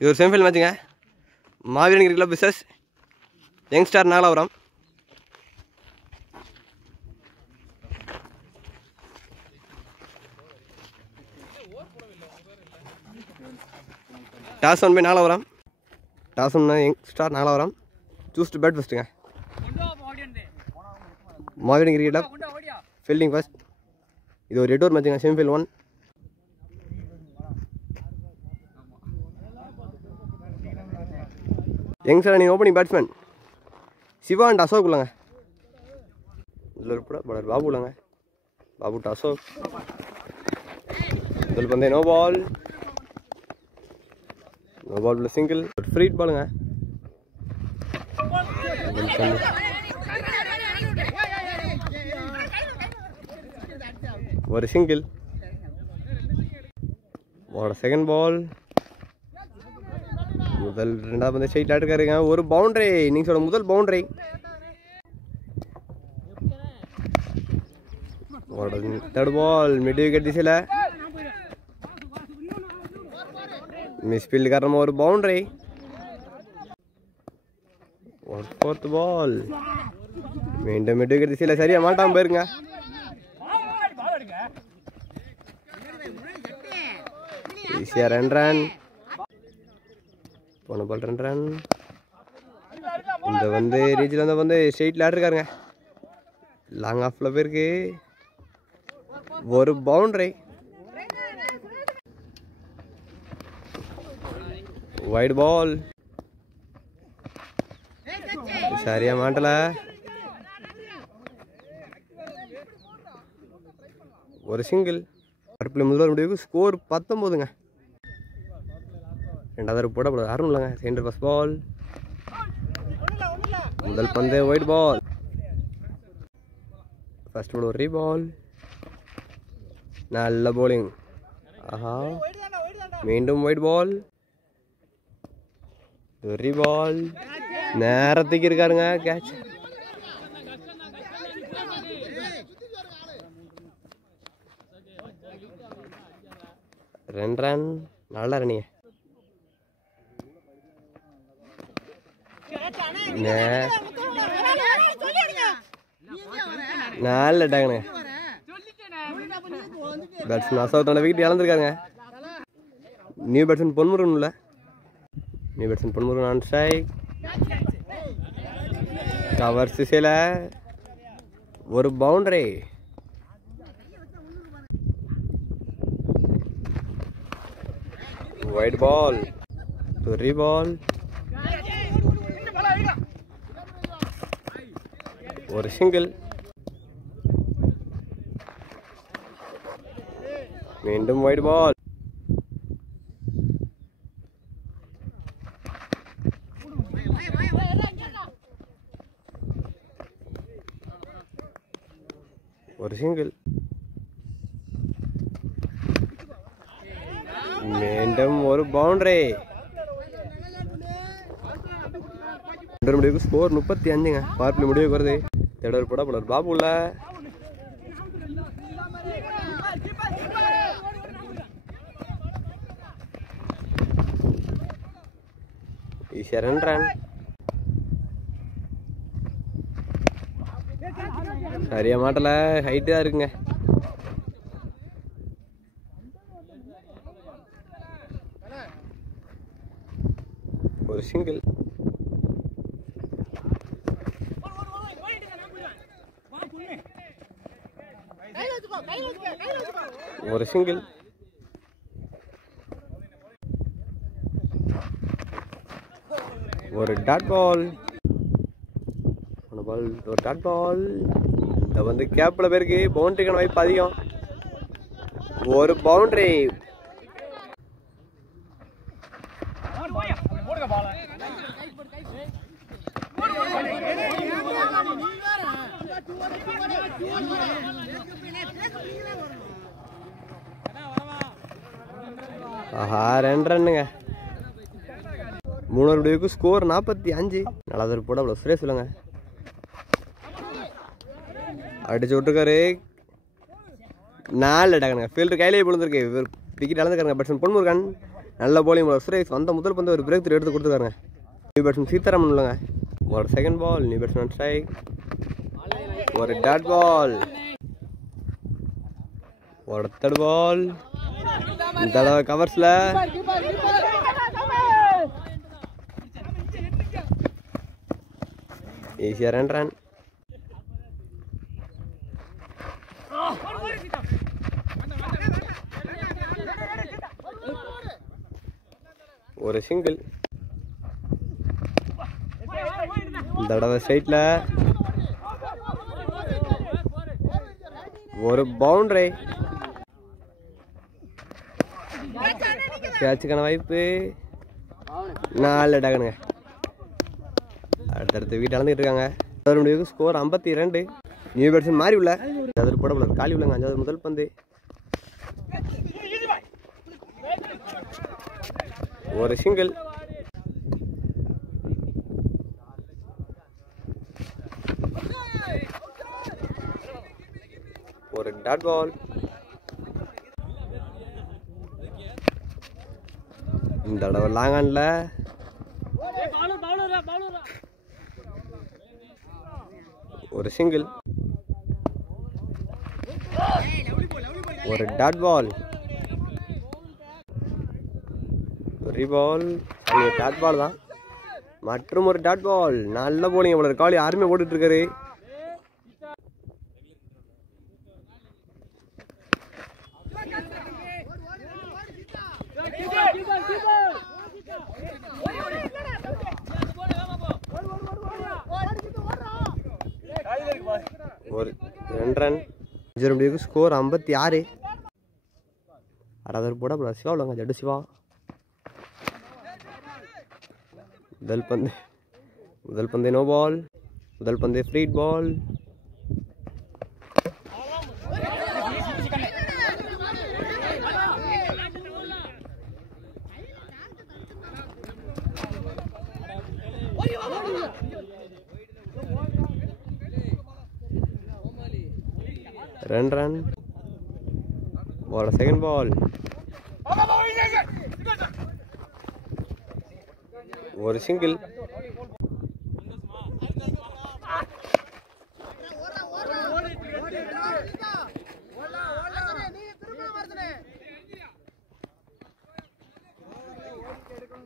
இது ஒரு செமிஃபைனல் மேட்சுங்க. Maaveeran cricket club versus Youngstar Nagalapuram. Toss won by Nagalapuram. Toss won Youngstar Nagalapuram. Choose to bat ஃபஸ்ட்டுங்க. Maaveeran cricket club fielding first. இது ஒரு 8 ஓவர் மேட்சுங்க. செமிஃபைனல் 1. யங்ஸ்டார் அணி opening batsman Siva and Ashok உள்ளங்க. இதில் ஒரு படர் பாபு உள்ளங்க. பாபு டு அசோக். இதில் வந்து நோ பால் உள்ள சிங்கிள். ஒரு ஃப்ரீ பாலுங்க. ஒரு சிங்கிள். Second ball. முதல் 2வது வந்து ஸ்ட்ரைட் ஆட்டுக்காருங்க. ஒரு பவுண்டரி. இன்னிங்ஸோட முதல் boundary. Third ball mid wicket திசையில் மிஸ்ஃபீல்டு காரணமாக ஒரு பவுண்டரி. ஃபோர்த் பால் மீண்டும் மிட் விக்கெட் திசையில் சரியாக மாட்டாமல் போயிருங்க. ஈஸியாக 2 ரன். போன பால் 2 ரன். இந்த வந்து ரீச்சில் வந்து ஸ்ட்ரெயிட்டில் ஆடிருக்காருங்க. லாங் ஆஃபில் போயிருக்கு. ஒரு பவுண்டரி. வைட் பால் சரியா மாட்டல. ஒரு சிங்கிள். பர்பிள் முதல் முடிவுக்கு ஸ்கோர் 19ங்க. 2வது போட யாரும் இல்லைங்க. Centre first ball. முதல் பந்து ஒயிட் பால். ஃபர்ஸ்ட் பால் ஒரு ரீபால். நல்ல போலிங். ஆஹா மீண்டும் ஒயிட் பால். ரீபால். நேரத்துக்கு இருக்காருங்க. கேட்ச். ரெண்டு ரன். நல்லா ரனிங்க. நல்ல டாங்கண்ணே. பேட்ஸ்மேன் அசோகத்தோட விக்கெட் இழந்திருக்காருங்க. நியூ பேட்ஸ்மேன் பொன்முருகன் இல்லை. New batsman Ponmurugan on strike. Cover திசையில் ஒரு பவுண்டரி. White ball. துரி பால். ஒரு சிங்கிள். மீண்டும் ஒயிட் பால். ஒரு சிங்கிள். மீண்டும் ஒரு பவுண்டரி. முடிவுக்கு ஸ்கோர் 35ங்க. பார்ப்பில் முடிவுக்கு வருது. தேடர் போட போல பாபு உள்ள. ஈஸியா 2 ரன். சரியா மாட்டல. ஹைட்டு தான் இருக்குங்க. ஒரு சிங்கிள். ஒரு சிங்கிள். ஒரு டாட் பால். ஒரு டாட் பால். இதை வந்து கேப்பில் பேருக்கு பவுண்டரிக்கான வாய்ப்பு அதிகம். ஒரு பவுண்டரி. ஆஹா 2 ரன்னுங்க. 3 முடிவுக்கு ஸ்கோர் 45. நல்லா போட அவ்வளோ ஃப்ரே சொல்லுங்க. அடிச்சு விட்டுருக்காரு. 4 அட்டாக்குங்க. ஃபீல்டர் கையிலேயே விழுந்திருக்கு. விக்கெட் இழந்துருக்காருங்க. பேட்ஸ்மேன் பொன்முருகன். நல்ல bowling bowler சுரேஷ் வந்த முதல் பந்து ஒரு பிரேக் த்ரூ எடுத்து கொடுத்துருக்காங்க. நியூ பேட்ஸ்மேன் சீதாராமன் உள்ளங்க. ஒரு second ball new batsman strike. ஒரு டாட் பால். ஒரு தேர்ட் பால். இந்த தடவை கவர்ஸ்ல ஈஸியா 2 ரன். ஒரு சிங்கிள். இந்த தடவை ஸ்ட்ரைட்ல ஒரு பவுண்டரி. கேட்சுக்கான வாய்ப்பு 4 டகனுங்க. அடுத்தடுத்து வீட்டு அளந்துட்டு இருக்காங்க. ஸ்கோர் 52. நியூ பேட்ஸ்மேன் மாறி உள்ள அது போட காலி உள்ளங்க. 5வது முதல் பந்து. ஒரு சிங்கிள். ஒரு டாட் பால். இந்த தடவை லாங் ஆன்ல ஒரு சிங்கிள். ஒரு டாட் பால். ஒரு பால். டாட் பால் தான். மற்றும் ஒரு டாட் பால். நல்ல போலிங் போல காலி யாருமே ஓடிட்டு இருக்காரு. ஒரு 2 ரன். ஸ்கோர் 56. அதாவது போட சிவா உள்ளங்க. ஜட்டு சிவா முதல் பந்து நோ பால். முதல் பந்து ஃப்ரீட் பால். Run run. ஒரு செகண்ட் பால். ஒரு சிங்கிள்.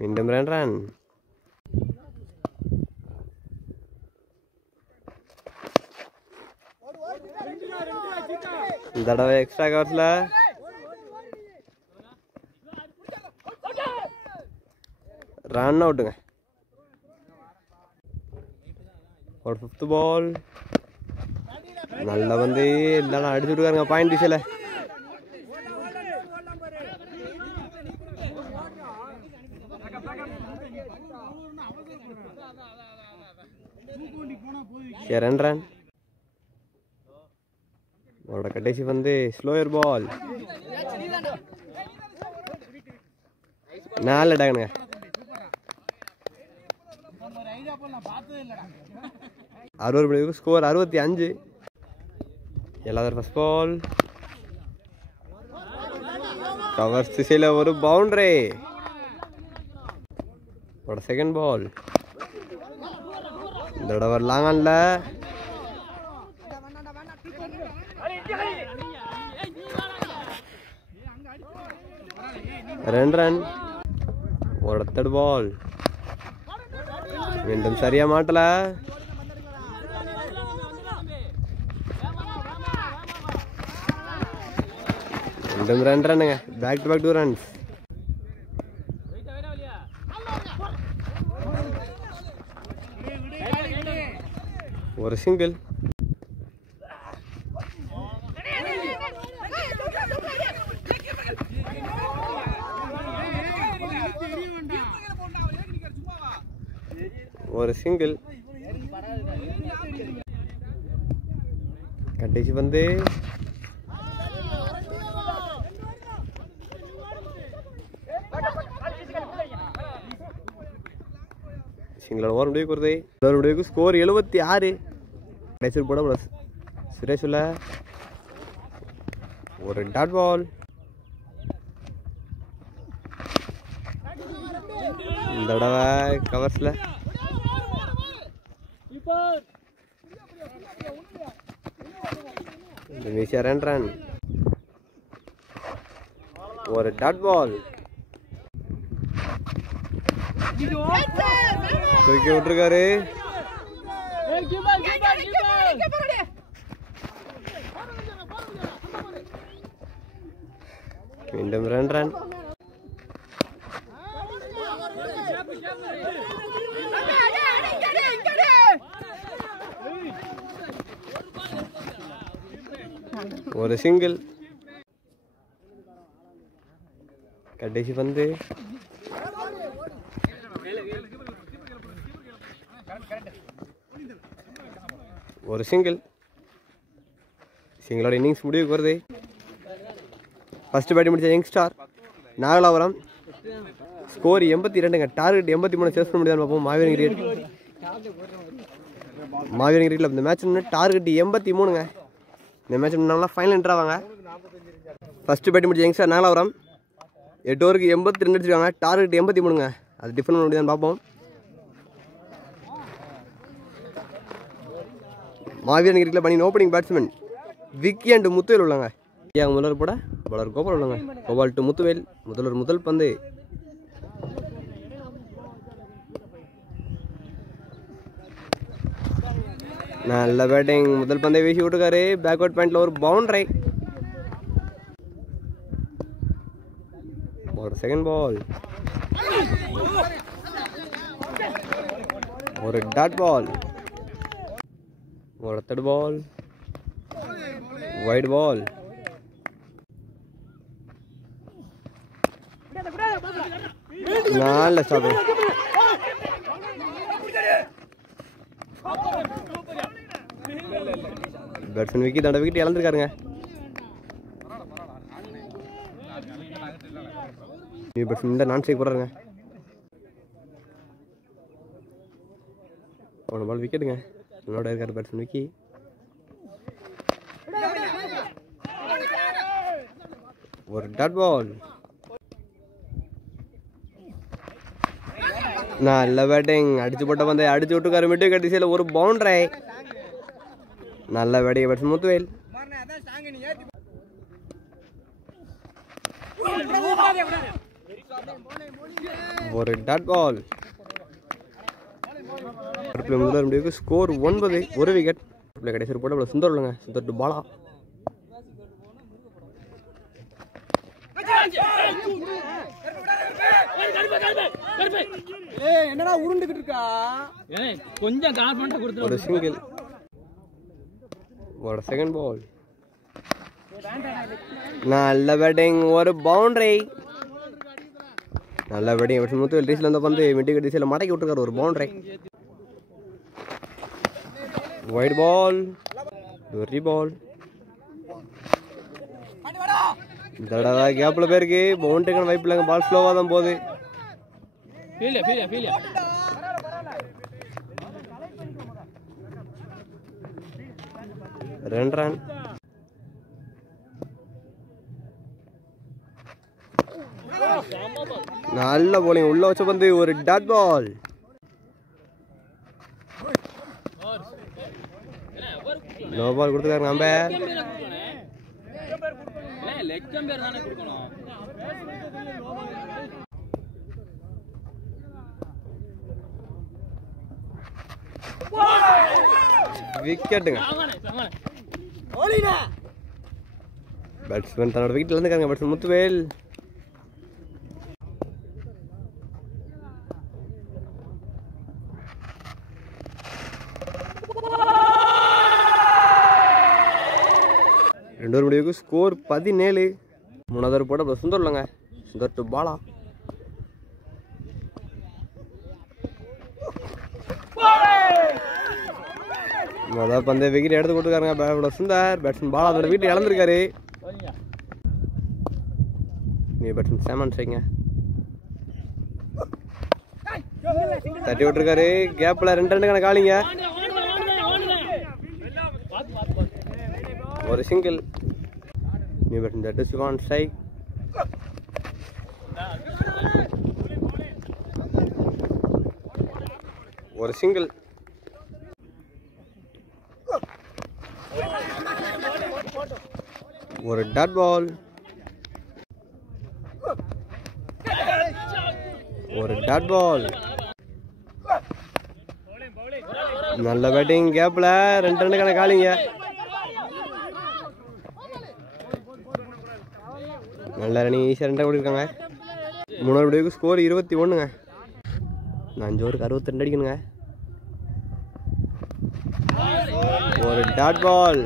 மீண்டும் 2 ரன். இந்த தடவை எக்ஸ்ட்ரா கவர்ஸ்ல ரன் அவுட்டுங்க. ஒரு 5th பால். நல்ல வந்து இருந்தாலும் அடிச்சு விட்டுருக்காருங்க பாயிண்ட் டிஷில். சரி 2 ரன். அவரோட கடைசி வந்து ஸ்லோயர் பால். 4 டகனுங்க. ஸ்கோர் 65. எல்லாரும் ஃபர்ஸ்ட் பால். கவர்ஸ் திசையில் ஒரு பவுண்டரி. ஒரு செகண்ட் பால். இந்த தடவை லாங் ஆன்ல ரெண்டு ரன். ஒரு தேர்ட் பால். மீண்டும் சரியா மாட்டல. மீண்டும் 2 ரன்னுங்க. Back to back 2 runs. ஒரு சிங்கிள். ஒரு சிங்கிள். கடைசி வந்து சிங்கிள் ஓவர் முடிவுக்கு வருது. முடிவுக்கு ஸ்கோர் 76. கடைசி போட சுரேஷுல ஒரு டாட் பால். இந்த தடவை கவர்ஸில் மீசியா 2 ரன். ஒரு டாட் பால் தூக்கி விட்டுருக்காரு. மீண்டும் 2 ரன். ஒரு சிங்கிள். கடைசி பந்து. ஒரு சிங்கிள். சிங்கிளோட இன்னிங்ஸ் முடிவுக்கு வருது. ஃபர்ஸ்ட் பேட்டிங் முடிச்ச யங்ஸ்டார் நாகலாபுரம். ஸ்கோர் 82ங்க. டார்கெட் 83 சேஸ் பண்ண முடியாது பார்ப்போம். மாவீரன் கிரிக்கெட்டில் இந்த மேட்ச் டார்கெட் 83ங்க. இந்த மேட்ச் நல்லா ஃபைனல் என்ட்ரு ஆவாங்க. ஃபர்ஸ்ட் பேட்டிங் முடிச்ச யங்ஸ்டார் நாகலாபுரம் 8 ஓவருக்கு 82 அடிச்சிருக்காங்க. டார்கெட் 83ங்க. அது டிஃபரெண்ட் பண்ண முடியாதுன்னு பார்ப்போம். மாவீரன் கிரிக்கெட்டில் பண்ணி opening batsman Vicky and Muthuvel உள்ளாங்க. முதல்வர் போட பலர் கோபால் உள்ளாங்க. கோபால் டு முத்துவேல். முதல்வர் முதல் பந்து. நல்ல பேட்டிங். முதல் பந்தை வீசி விட்டுருக்காரு. பேக்வர்ட் பாயிண்ட்ல ஒரு பவுண்டரி. ஒரு செகண்ட் பால். ஒரு டாட் பால். ஒரு தேர்ட் பால். வைட் பால். நல்ல ஸ்டாப். பேட்ஸ்மேன் விக்கி தண்டை விக்கெட் இழந்திருக்காருங்க. நியூ பேட்ஸ்மேன் நான் ஸ்ட்ரைக் போடுறாருங்க. அவனோட பால் விக்கெட்டுங்க. என்னோட இருக்காரு பேட்ஸ்மேன் விக்கி. ஒரு டாட் பால். நல்ல பேட்டிங். அடிச்சு போட்ட பந்தை அடிச்சு விட்டுக்காரு. மிட்டு கட்டிசியில் ஒரு பவுண்டரி. நல்ல பேட்டிங் பேட்ஸ்மேன் முத்துவேல். ஒரு டாட் பால். முதல் முடிவுக்கு ஸ்கோர் 9. ஒரு விக்கெட். கடைசி போட்ட சுந்தர் இல்லைங்க. சுந்தர் டு பாலா. என்னடா உருண்டுகிட்டு இருக்கா? கொஞ்சம் கான்ஃபிடன்ட்டா கொடுத்து. ஒரு சிங்கிள். ஒரு செகண்ட் பால். நல்ல பேட்டிங். ஒரு பவுண்டரி. நல்ல பேட்டிங். முத்துவேல் ரீஸ்ல இருந்த பந்து மிட்டி கட்டிசில மடக்கி விட்டுருக்காரு. ஒரு பவுண்டரி. வைட் பால். ஒரு பால். இந்த தடவை கேப்ல போயிருக்கு. பவுண்டரிக்கான வாய்ப்பு இல்லைங்க. பால் ஸ்லோவா தான் போகுது. ரெண்டு ரன். நல்ல போலிங். உள்ள வச்ச பந்து ஒரு டாட் பால். நோ பால் கொடுத்துருக்காங்க. அம்பையர் விக்கெட்டுங்க. பேட்ஸ்மேன் தன்னோட விக்கெட்ல இருந்துக்காங்க. பேட்ஸ்மேன் முத்துவேல். ரெண்டு ஒரு முடிவுக்கு ஸ்கோர் 17. மூணாவது போட சுந்தர் இல்லைங்க. சுந்தர் டு பாலா. முதல் பந்து விக்கெட் எடுத்து கொடுத்துருக்காருங்க. சுந்தர். பேட்ஸ்மேன் பாலா அதோட விக்கெட் இழந்திருக்காரு. நீ பேட்ஸ்மேன் சேமன் ஸ்ட்ரைங்க. தட்டி விட்டுருக்காரு. கேப்ல 2 ரன்னுக்கான காலிங்க. ஒரு single. New batsman that is one strike. ஒரு சிங்கிள். ஒரு டாட் பால். ஒரு டாட் பால். நல்ல பேட்டிங். கேப்ல 2 ரன்னுக்கான காலிங்க. நல்ல ரன்னிங். ஈஸியாக 2 ஓடிருக்காங்க. 3 ஓவருக்கு ஸ்கோர் 21ங்க. 5 ஓவருக்கு 62 அடிக்கணுங்க. ஒரு டாட் பால்.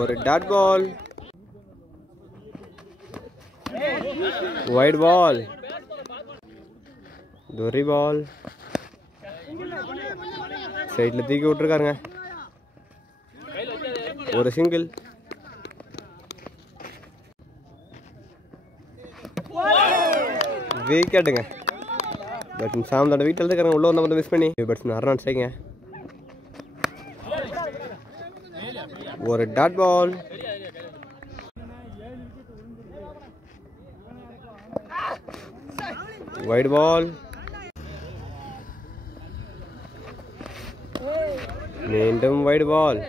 ஒரு டாட் பால். வைட் பால். துரி பால். சைட்ல தூக்கி விட்டுருக்காருங்க. ஒரு சிங்கிள். விக்கெட்டுங்க. பேட்ஸ்மேன் சாமந்தோட வீட்டில் இருக்காங்க. உள்ள வந்து மிஸ் பண்ணி பேட்ஸ்மேன் 6 ரன் சேர்ங்க. ஒரு டாட் பால். வைட் பால். மீண்டும் வைட் பால்.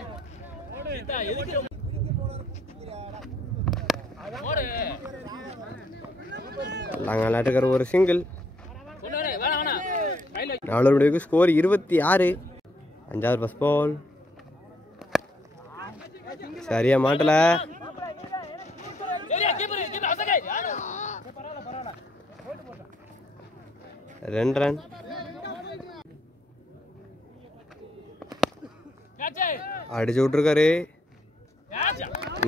விளையாட்டுக்கார ஒரு சிங்கிள். 4 ஓவருக்கு ஸ்கோர் 26. 5வது ஃபர்ஸ்ட் பால். சரியா மாட்டல. 2 ரன். அடிச்சு விட்டுருக்காரு.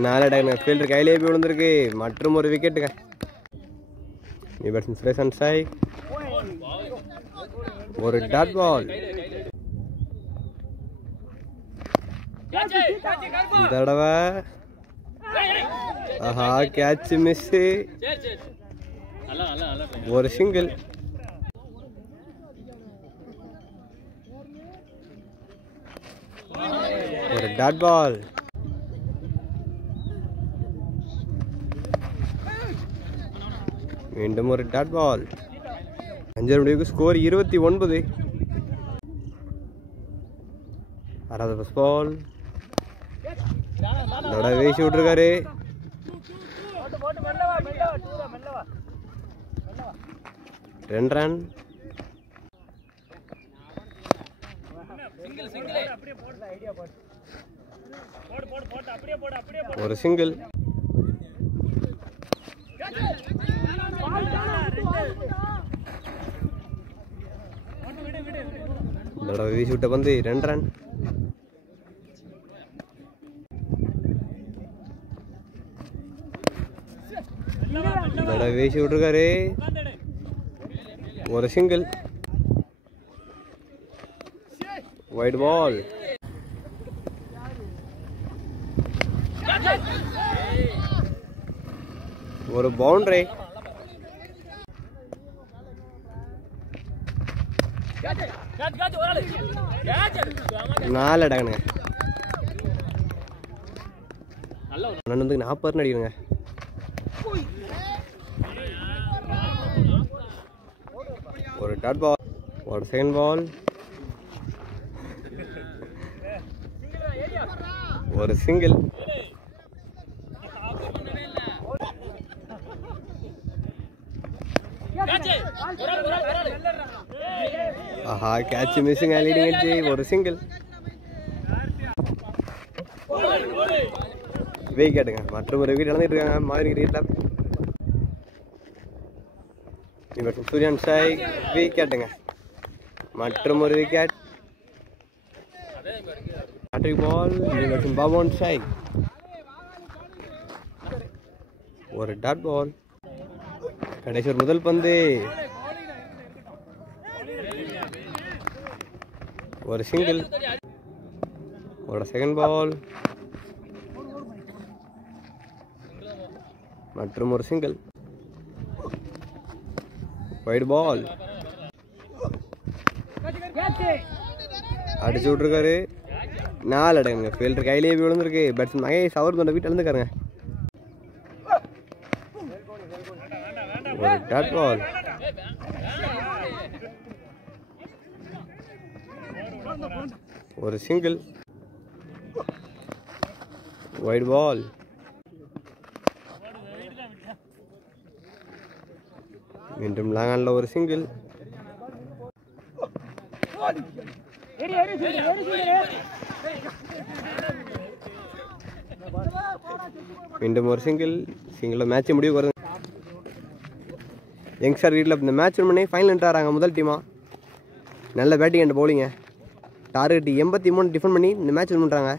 4 டக்குனு ஃபீல்டர் கையிலே போய் விழுந்திருக்கு. மற்றும் ஒரு விக்கெட்டுங்க. Batsman Suresh and Sai. ஒரு டாட் பால். இந்த தடவை ஆஹா கேட்ச் மிஸ். ஒரு சிங்கிள். ஒரு டாட் பால். மீண்டும் ஒரு டாட் பால். 5 ஓவருக்கு ஸ்கோர் 29. 6வது ஃபர்ஸ்ட் பால். இதோட வீசி விட்டுருக்காரு. 2 ரன். ஒரு சிங்கிள். இதோட வீசி விட்ட பந்து 2 ரன். இதோட வீசி விட்டுருக்காரு. ஒரு சிங்கிள். வைட் பால். ஒரு பவுண்டரி. 4 டக்குனுங்க. 40 ரன் அடிக்கணுங்க. ஒரு டாட் பால். ஒரு செகண்ட் பால். ஒரு சிங்கிள். ஆஹா கேட்ச் மிஸ்ஸிங். Leading edge. ஒரு சிங்கிள். விக்கெட்டுங்க. மற்றும் ஒரு விக்கெட் இழந்துட்டு இருக்காங்க மாதிரி கிரிக்கெட்ல. சூரியன் சாய். விக்கெட்டுங்க. மற்றும் ஒரு விக்கெட். பேட்ரிக் பால். பாபன் சாய். ஒரு டாட் பால். கடைசி ஒரு முதல் பந்து. ஒரு சிங்கிள். ஒரு செகண்ட் பால். மற்றும் ஒரு சிங்கிள். வைட் பால். அடிச்சு விட்டுருக்காரு. 4 அடங்குங்க. ஃபீல்டர் கையிலேயே விழுந்துருக்கு. பேட்ஸ்மேன் மகேஷ் அவர் தோண்ட வீட்டில் இருந்துக்காருங்க. ஒரு டாட் பால். ஒரு சிங்கிள். வைட் பால். மீண்டும் லாங்கானில் ஒரு சிங்கிள். மீண்டும் ஒரு சிங்கிள் மேட்ச் முடிவு வருது. யங்ஸ்டர் வீட்டில் இந்த மேட்ச் வின் பண்ணி ஃபைனல் என்ட்ராகிறாங்க முதல் டீமாக. நல்ல பேட்டிங் அண்ட் பவுலிங்க. டார்கெட் 83 டிஃபெண்ட் பண்ணி இந்த மேட்ச் வின் பண்ணுறாங்க.